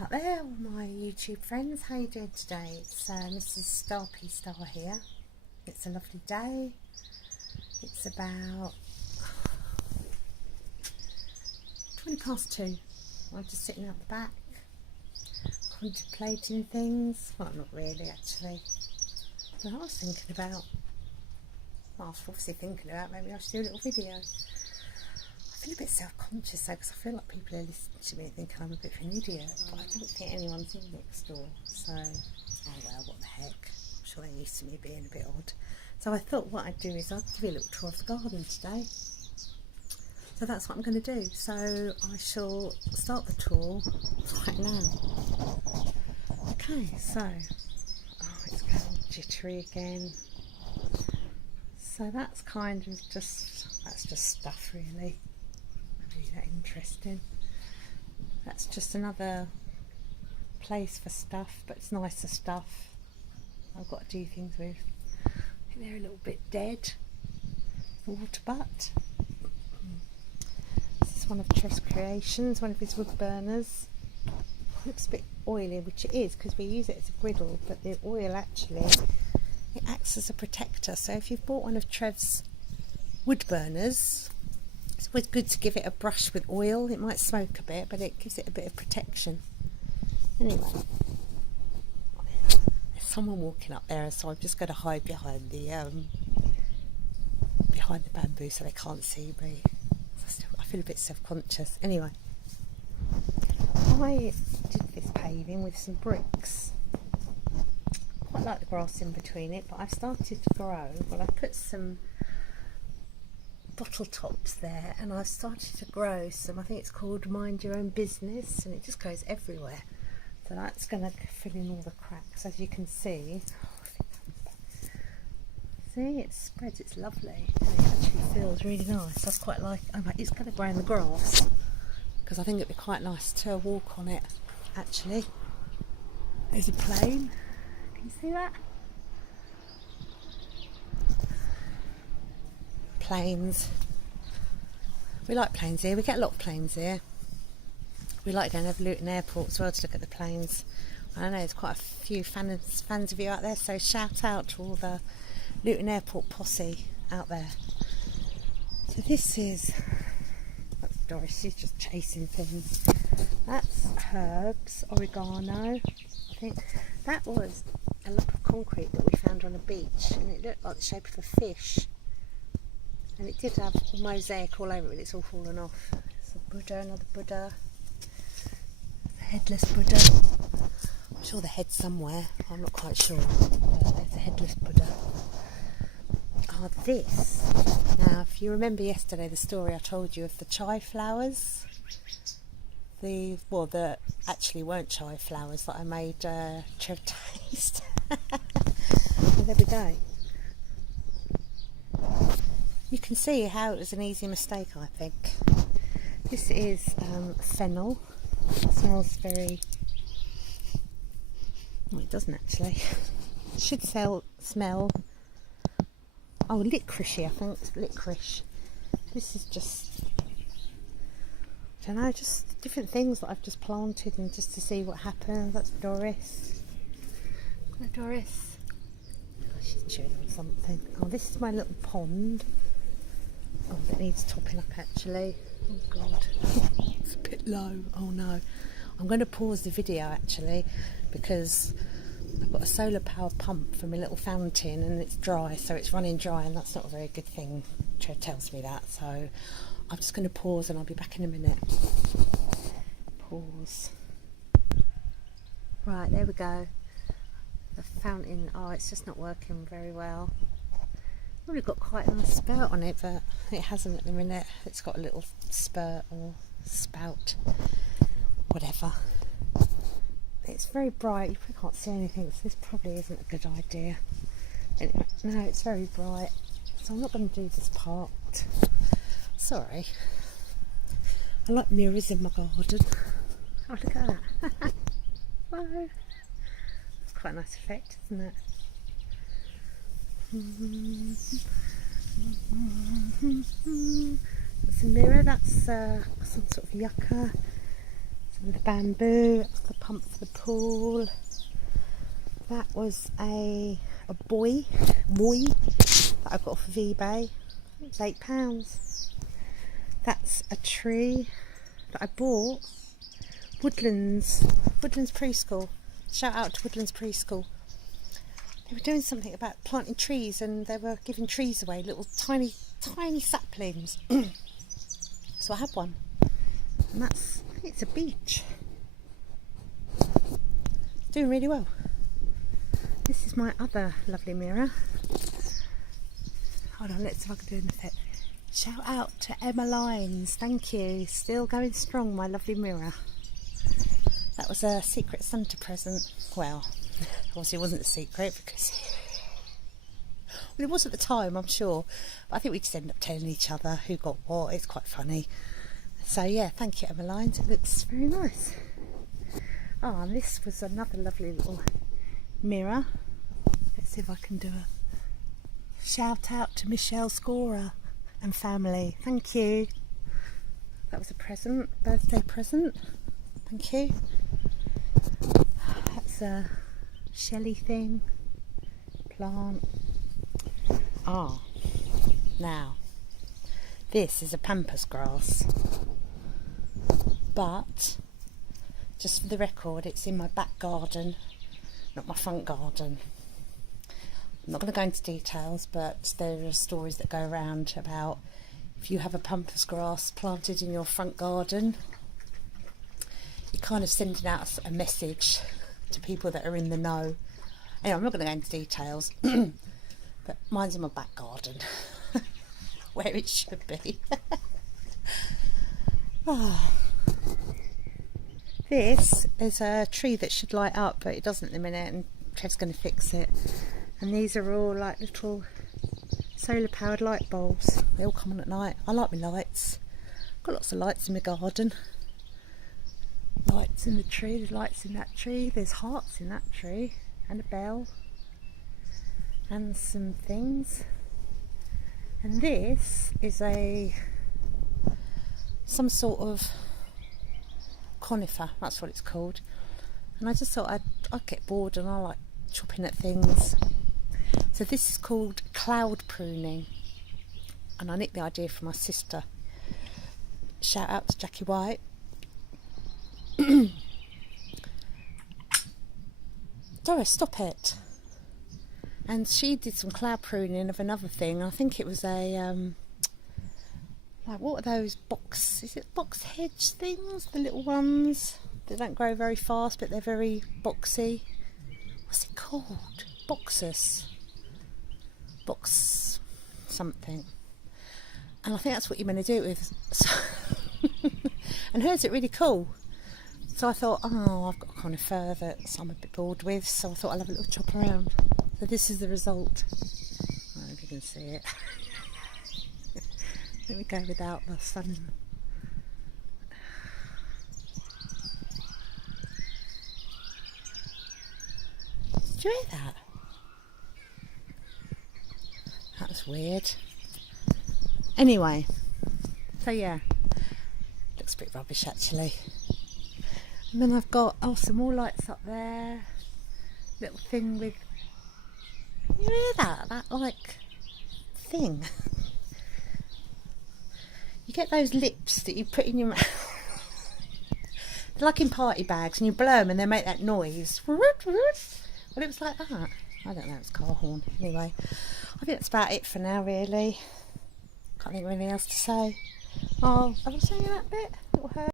out there, all my YouTube friends. How you doing today? It's Mrs. Star here. It's a lovely day. It's about 2:20. I'm just sitting out the back, contemplating things. Well, not really, actually. So I was thinking about, maybe I should do a little video. I feel a bit self-conscious though, because I feel like people are listening to me and thinking I'm a bit of an idiot, but I don't think anyone's in next door, so oh well, what the heck, I'm sure they're used to me being a bit odd. So I thought what I'd do is I'd give you a little tour of the garden today. So that's what I'm going to do. So I shall start the tour right now. Okay, so it's going jittery again. So that's kind of just stuff really. Really that interesting. That's just another place for stuff, but it's nicer stuff I've got to do things with. I think they're a little bit dead. Water butt. This is one of Trev's creations, one of his wood burners. Looks a bit oily, which it is because we use it as a griddle, but the oil actually, it acts as a protector. So if you've bought one of Trev's wood burners, it's always good to give it a brush with oil. It might smoke a bit, but it gives it a bit of protection. Anyway, there's someone walking up there, so I'm just going to hide behind the bamboo so they can't see me. I feel a bit self-conscious. Anyway, I did this paving with some bricks. Quite like the grass in between it, but I've started to grow. Well, I put some bottle tops there, and I've started to grow some, I think it's called Mind Your Own Business, and it just goes everywhere. So that's going to fill in all the cracks, as you can see. See, it spreads, it's lovely. And it actually feels really nice. I quite like it. It's going to grow in the grass, because I think it'd be quite nice to walk on it, actually. There's a plane. Can you see that? Planes. We like planes here. We get a lot of planes here. We like going over Luton Airport as well to look at the planes. I know there's quite a few fans of you out there, so shout out to all the Luton Airport posse out there. So this is, that's Doris, she's just chasing things. That's herbs, oregano. I think that was a lump of concrete that we found on a beach, and it looked like the shape of a fish. And it did have a mosaic all over it, it's all fallen off. It's a Buddha, another Buddha. A headless Buddha. I'm sure the head's somewhere, I'm not quite sure. There's a headless Buddha. This. Now, if you remember yesterday the story I told you of the chai flowers. The actually weren't chai flowers that I made Trev taste. Well, there we go. You can see how it was an easy mistake, I think. This is fennel. It smells very... well, it doesn't actually. It should smell... oh, licoricey, I think. It's licorice. This is just... I don't know, just different things that I've just planted and just to see what happens. That's Doris. Hello, Doris. Oh, she's chewing on something. Oh, this is my little pond. Oh, that needs topping up actually. Oh god, it's a bit low. Oh no. I'm going to pause the video actually, because I've got a solar power pump from a little fountain and it's dry, so it's running dry, and that's not a very good thing. Trev tells me that, so I'm just going to pause and I'll be back in a minute. Pause. Right, there we go. The fountain, oh, it's just not working very well. Probably got quite a nice spout on it, but it hasn't at the minute. It's got a little spurt or spout, whatever. It's very bright, you probably can't see anything, so this probably isn't a good idea. Anyway, no, it's very bright, so I'm not going to do this part. Sorry. I like mirrors in my garden. Oh, look at that. Whoa. That's quite a nice effect, isn't it? That's a mirror, that's some sort of yucca. Some of the bamboo, that was the pump for the pool. That was a buoy that I got off of eBay. It was £8. That's a tree that I bought. Woodlands Preschool. Shout out to Woodlands Preschool. They were doing something about planting trees and they were giving trees away, little tiny saplings. So I had one. And it's a beech. It's doing really well. This is my other lovely mirror. Hold on, let's see if I can do it in a sec. Shout out to Emma Lines, thank you. Still going strong, my lovely mirror. That was a secret Santa present. Well, obviously it wasn't a secret because it was at the time, I'm sure. But I think we just ended up telling each other who got what. It's quite funny. So yeah, thank you Emma Lines. It looks very nice. Oh, and this was another lovely little mirror. Let's see if I can do a shout out to Michelle Scorah and family. Thank you. That was a present, birthday present. Thank you. That's a Shelley thing. Plant. Ah, now this is a pampas grass, but just for the record, it's in my back garden, not my front garden. I'm not going to go into details, but there are stories that go around about if you have a pampas grass planted in your front garden, you're kind of sending out a message to people that are in the know. Anyway, I'm not going to go into details, but mine's in my back garden, where it should be. Oh. This is a tree that should light up, but it doesn't at the minute, and Trev's going to fix it. And these are all like little solar powered light bulbs. They all come on at night. I like my lights. Got lots of lights in my garden. Lights in the tree, there's lights in that tree, there's hearts in that tree, and a bell, and some things. And this is some sort of conifer, that's what it's called. And I just thought I'd get bored and I like chopping at things. So this is called cloud pruning, and I nicked the idea from my sister. Shout out to Jackie White. Doris, stop it. And she did some cloud pruning of another thing. I think it was a like, what are those is it box hedge things, the little ones that don't grow very fast but they're very boxy? What's it called? Box something. And I think that's what you're going to do it with. So and hers are really cool. So I thought, oh, I've got a conifer that I'm a bit bored with, so I thought I'll have a little chop around. So this is the result. I don't know if you can see it. Let me go without the sun. Did you hear that? That was weird. Anyway, so yeah, looks a bit rubbish actually. And then I've got some more lights up there. Little thing with, you hear that like thing? You get those lips that you put in your mouth. They're like in party bags, and you blow them and they make that noise. Well, it was like that. I don't know, it's car horn. Anyway, I think that's about it for now really. Can't think of anything else to say. Oh, have I shown you that bit? Little hair.